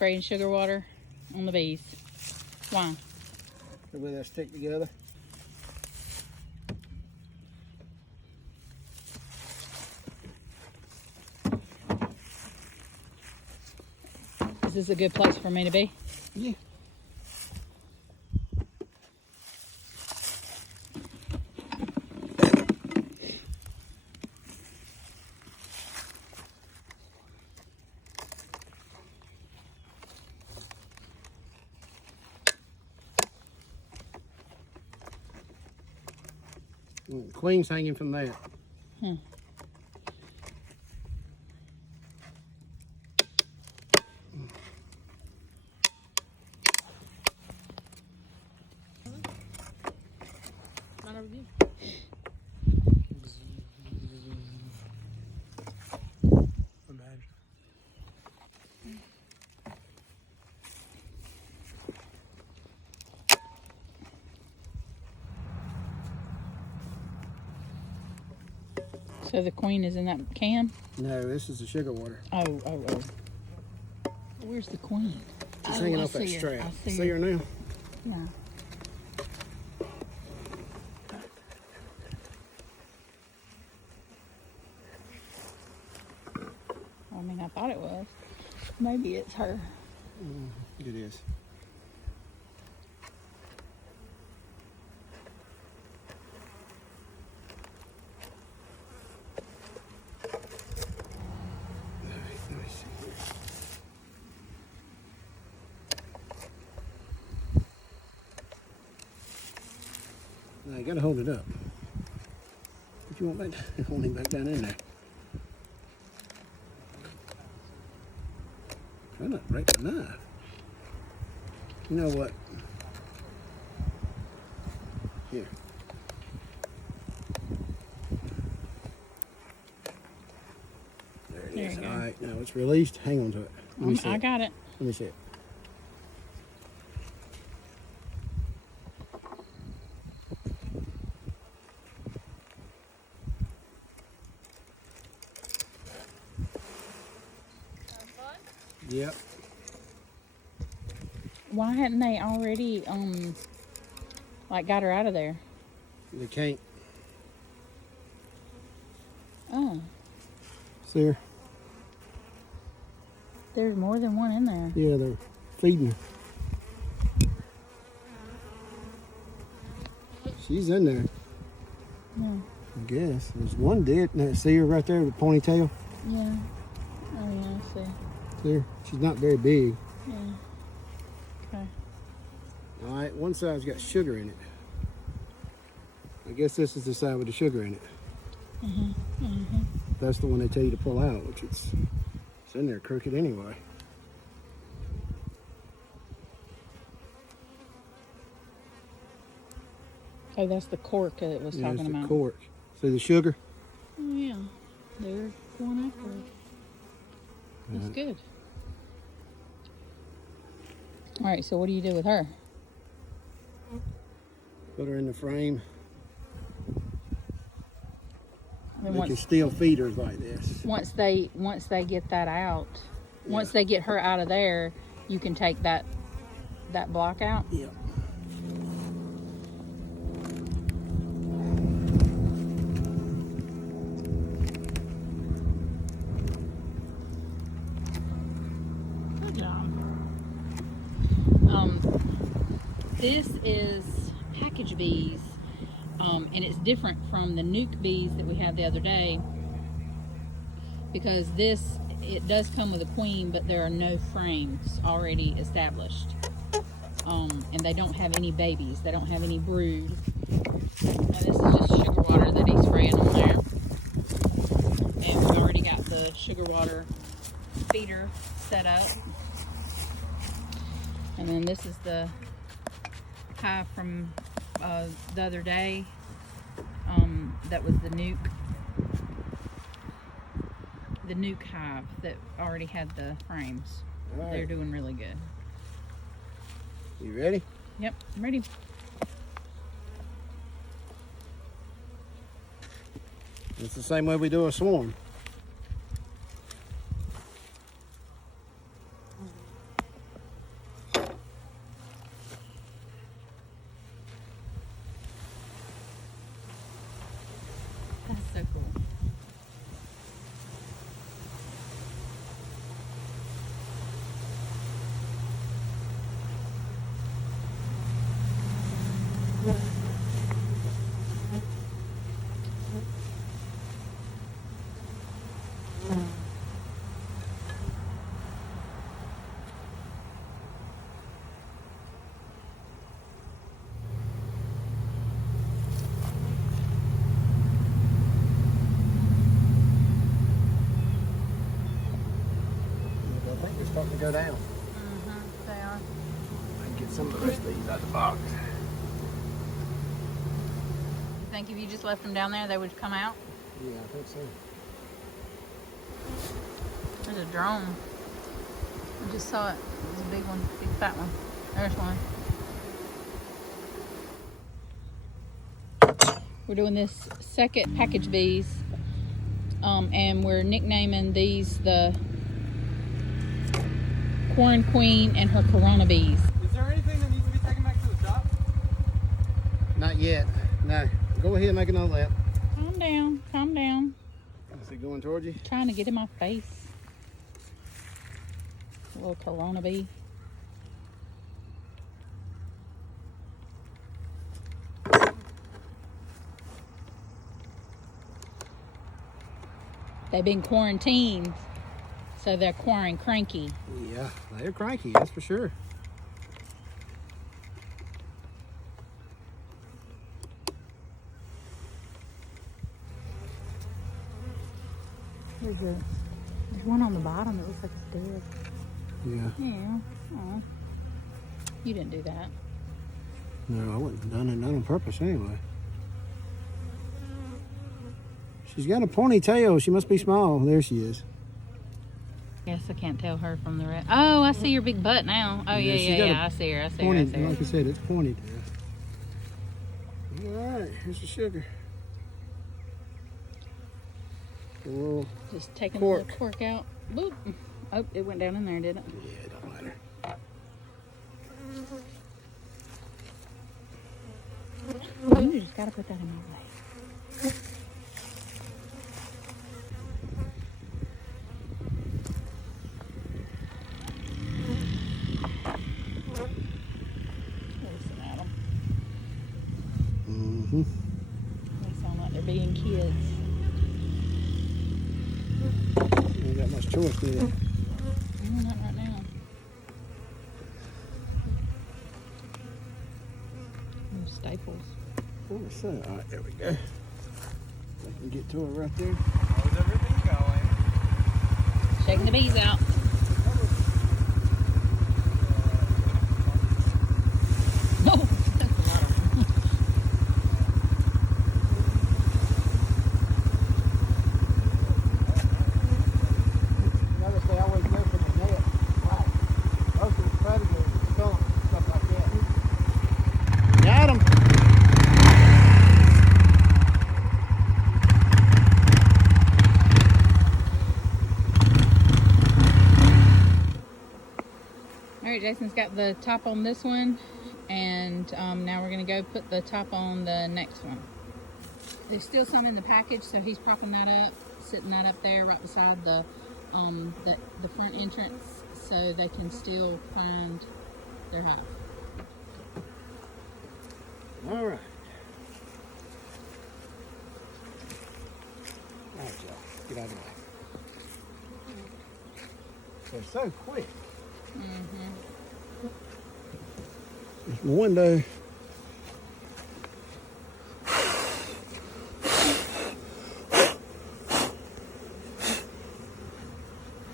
spraying sugar water on the bees. Why? The way they stick together. Is this a good place for me to be? Yeah. Queen's hanging from that. Hmm. Not over you. Imagine. So the queen is in that can? No, this is the sugar water. Oh. Where's the queen? She's hanging off that strap. See her now? Yeah. I mean, I thought it was. Maybe it's her. It is. Let me see here. Now you gotta hold it up. What you want back? Hold him back down in there. Try not to break the knife. You know what? Here. There it is. There you go. All right, now it's released. Hang on to it. Let me see I it. got it. Let me see it. Yep. Why hadn't they already, like, got her out of there? They can't. Oh, See her? there's more than one in there. Yeah, they're feeding her. She's in there, Yeah. I guess. There's one dead. Now, see her right there with the ponytail? Yeah. Oh, yeah, I see. See her? She's not very big. Yeah. Okay. All right, one side's got sugar in it. I guess this is the side with the sugar in it. That's the one they tell you to pull out, which it's in there crooked anyway. Oh, that's the cork that it was Yeah, talking it's the about. cork. See the sugar? Oh, yeah. They're going after it. That's Right. good. All right, so what do you do with her? Put her in the frame. Then They can still feed her like this. once they get that out, once they get her out of there, you can take that block out. Yep. Good job. This is package bees, and it's different from the nuke bees that we had the other day, because it does come with a queen, but there are no frames already established, and they don't have any babies. They don't have any brood. And this is just sugar water that he's spraying on there, and we've already got the sugar water feeder set up. And then this is the hive from the other day. That was the nuke hive that already had the frames. All right. They're doing really good. You ready? Yep, I'm ready. It's the same way we do a swarm. That's so cool. I think they're starting to go down. They are. I can get some of the rest of these out of the box. You think if you just left them down there, they would come out? Yeah, I think so. There's a drone. I just saw it. It was a big one, big fat one. There's one. We're doing this second package bees, and we're nicknaming these the Corn Queen and her Corona bees. Is there anything that needs to be taken back to the shop? Not yet. No. Go ahead and make another lap. Calm down, calm down. Is it going towards you? Trying to get in my face. A little Corona bee. They've been quarantined, so they're cranky. Yeah, they're cranky, that's for sure. There's one on the bottom that looks like it's dead. Yeah. Yeah. Oh. You didn't do that. No, I wouldn't have done it, not on purpose anyway. She's got a ponytail. She must be small. There she is. Guess I can't tell her from the rest. Oh, I see your big butt now. Oh, Yeah, she's got yeah. a I see her. I see her. I Pointed, see her. like I said, it's pointed. All right, here's the sugar. A little, Just taking cork. the cork out. Boop. Oh, it went down in there, did it? yeah, it don't matter. You just gotta put that in my way. Listen at them. Mm-hmm. They sound like they're being kids. Ain't got much choice, do they? Not right now. Those staples. What was that? All right, there we go. I can get to her right there. How's everything going? Shaking the bees out. No, that's a lot of them. Notice they always go for the net. Right. Most of the predators, skunks, stuff like that. Got 'em. All right, Jason's got the top on this one, and now we're gonna go put the top on the next one. There's still some in the package, so he's propping that up, sitting that up there right beside the front entrance, so they can still find their hive. All right. All right, y'all. Get out of the way. They're so quick. There's my window.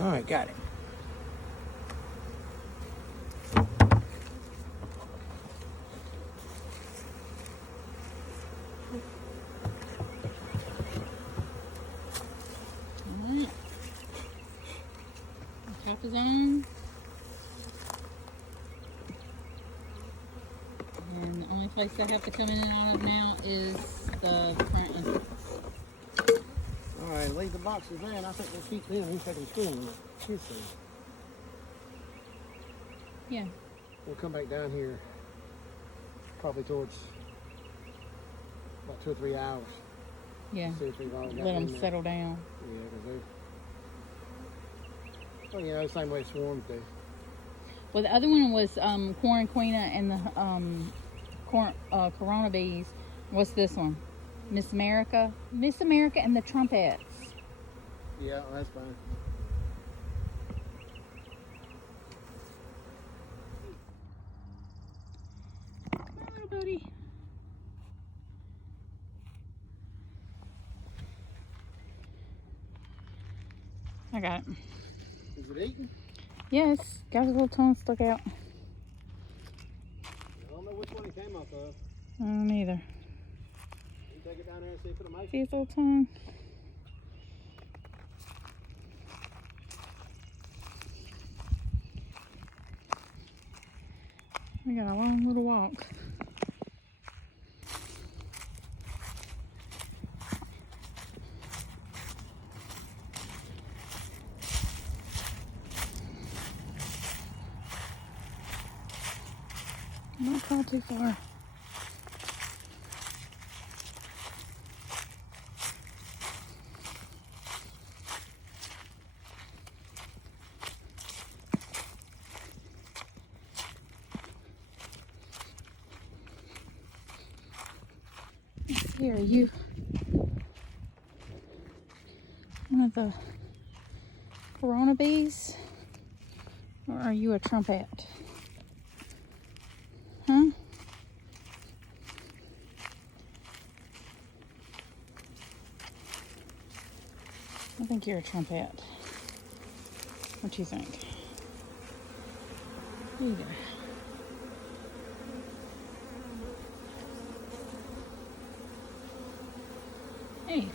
All right, got it. All right. The top is on. And the only place I have to come in and out of now is the front entrance. All right, leave the boxes there, and I think we'll keep them. He's taking spoon. Yeah. We'll come back down here probably towards about 2 or 3 hours. Yeah. See if they've all got Let them in there. settle down. Yeah, because they're, well, you know, same way swarms do. Well, the other one was Quaranquina and the Corona bees. What's this one? Miss America. Miss America and the trumpets. Yeah, that's fine. Hello, buddy. I got it. Is it eating? Yes, got his little tongue stuck out. I don't know which one it came off of. I don't either. You take it down there and see if it'll make it. See his little tongue? We got a long little walk. Not crawl too far. Let's see, are you one of the Corona bees? Or are you a trumpet? Huh? I think you're a trumpet. What do you think? Either. There you go.